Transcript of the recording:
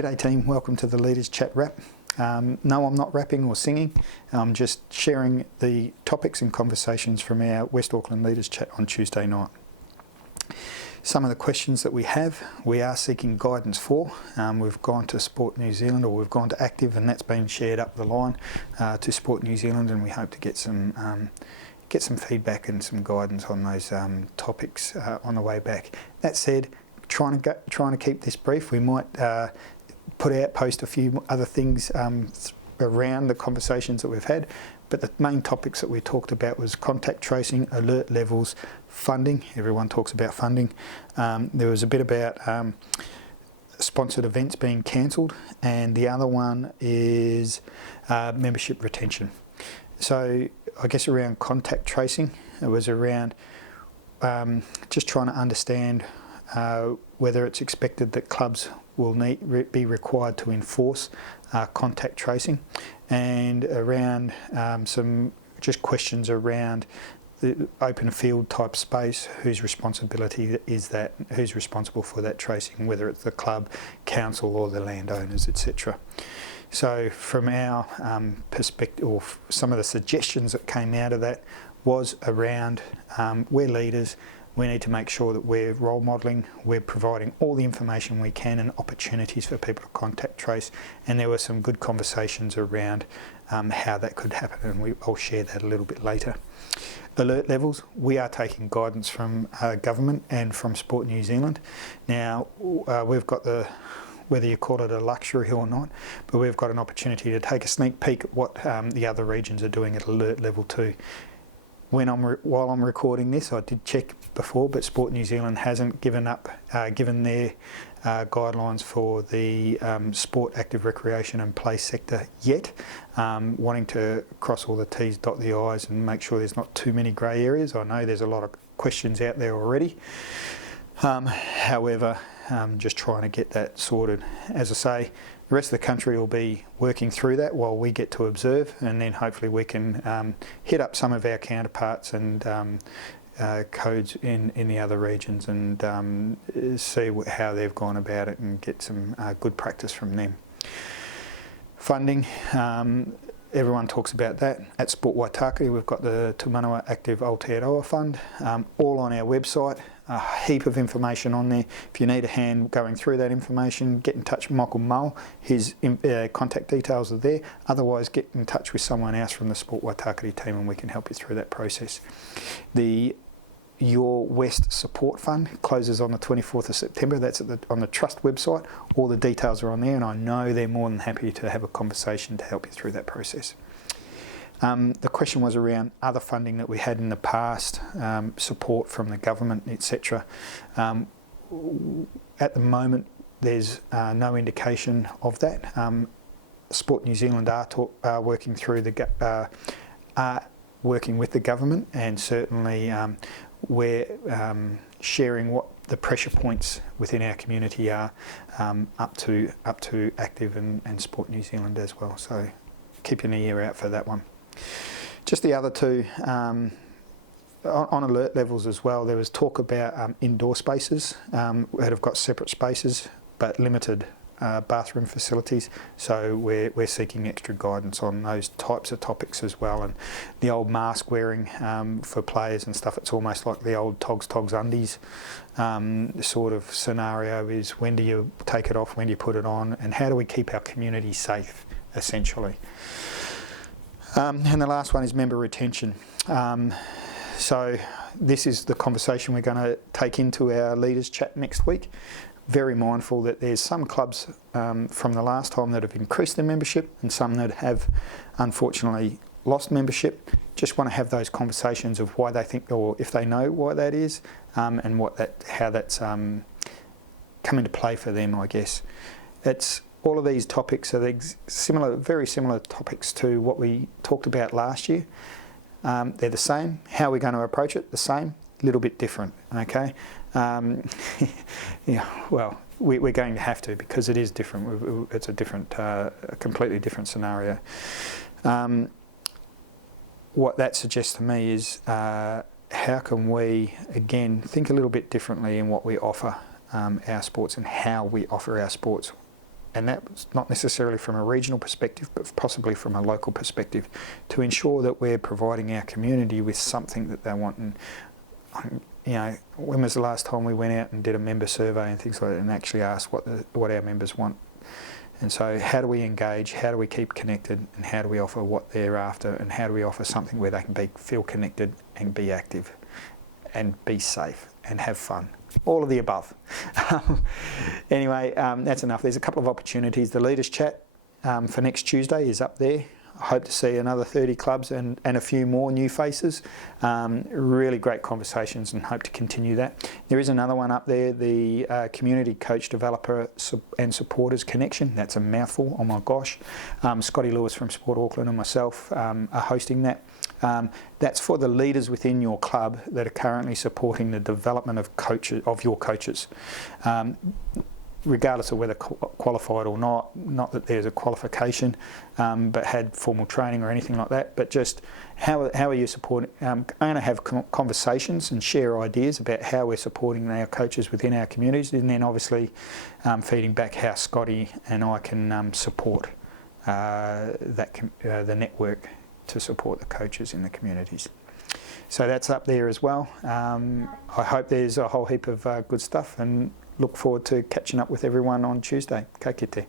G'day team, welcome to the Leaders Chat Rap. No, I'm not rapping or singing, I'm just sharing the topics and conversations from our West Auckland Leaders Chat on Tuesday night. Some of the questions that we are seeking guidance for. We've gone to Sport New Zealand, or we've gone to Active, and that's been shared up the line to Sport New Zealand, and we hope to get some feedback and some guidance on those topics on the way back. That said, trying to keep this brief. We might post a few other things around the conversations that we've had, but the main topics that we talked about was contact tracing, alert levels, funding. Everyone talks about funding. There was a bit about sponsored events being cancelled, and the other one is membership retention. So I guess around contact tracing, it was around just trying to understand whether it's expected that clubs will be required to enforce contact tracing, and around some just questions around the open field type space, whose responsibility is that, who's responsible for that tracing, whether it's the club, council or the landowners, etc. So from our perspective, or some of the suggestions that came out of that was around we're leaders, we need to make sure that we're role modelling, we're providing all the information we can and opportunities for people to contact trace, and there were some good conversations around how that could happen, and I'll share that a little bit later. Alert levels, we are taking guidance from government and from Sport New Zealand. Now we've got whether you call it a luxury or not, but we've got an opportunity to take a sneak peek at what the other regions are doing at alert level 2. While I'm recording this, I did check before, but Sport New Zealand hasn't given their guidelines for the sport, active recreation and play sector yet, wanting to cross all the T's, dot the I's and make sure there's not too many grey areas. I know there's a lot of questions out there already. However, just trying to get that sorted. As I say, the rest of the country will be working through that while we get to observe, and then hopefully we can hit up some of our counterparts and codes in the other regions and see how they've gone about it and get some good practice from them. Funding, everyone talks about that. At Sport Waitakere, we've got the Te Manawa Active Aotearoa Fund, all on our website. A heap of information on there. If you need a hand going through that information, get in touch with Michael Mull. His contact details are there. Otherwise, get in touch with someone else from the Sport Waitakere team and we can help you through that process. The Your West Support Fund closes on the 24th of September. That's on the Trust website. All the details are on there, and I know they're more than happy to have a conversation to help you through that process. The question was around other funding that we had in the past, support from the government, etc. At the moment, there's no indication of that. Sport New Zealand are working through working with the government, and certainly we're sharing what the pressure points within our community are up to Active and Sport New Zealand as well. So keep an ear out for that one. Just the other two, on alert levels as well, there was talk about indoor spaces that have got separate spaces but limited bathroom facilities, so we're seeking extra guidance on those types of topics as well. And the old mask wearing for players and stuff, it's almost like the old togs undies sort of scenario is, when do you take it off, when do you put it on, and how do we keep our community safe, essentially. And the last one is member retention. So this is the conversation we're going to take into our leaders chat next week. Very mindful that there's some clubs from the last time that have increased their membership and some that have unfortunately lost membership. Just want to have those conversations of why they think, or if they know why that is, and how that's come into play for them, I guess. All of these topics are very similar topics to what we talked about last year. They're the same. How we're going to approach it, the same, a little bit different, okay? Yeah, well, we're going to have to, because it is different. It's a completely different scenario. What that suggests to me is how can we, again, think a little bit differently in what we offer our sports and how we offer our sports. and that's not necessarily from a regional perspective, but possibly from a local perspective, to ensure that we're providing our community with something that they want. And you know, when was the last time we went out and did a member survey and things like that, and actually asked what our members want? And so how do we engage, how do we keep connected, and how do we offer what they're after, and how do we offer something where they can feel connected and be active and be safe and have fun? All of the above. Anyway, that's enough. There's a couple of opportunities. The Leaders Chat for next Tuesday is up there. I hope to see another 30 clubs and a few more new faces. Really great conversations, and hope to continue that. There is another one up there, the Community Coach Developer and Supporters Connection. That's a mouthful, oh my gosh. Scotty Lewis from Sport Auckland and myself are hosting that. That's for the leaders within your club that are currently supporting the development of your coaches. Regardless of whether qualified or not that there's a qualification, but had formal training or anything like that, but just how are you supporting? I'm going to have conversations and share ideas about how we're supporting our coaches within our communities, and then obviously feeding back how Scotty and I can support the network to support the coaches in the communities. So that's up there as well. I hope there's a whole heap of good stuff, and look forward to catching up with everyone on Tuesday. Ka kite.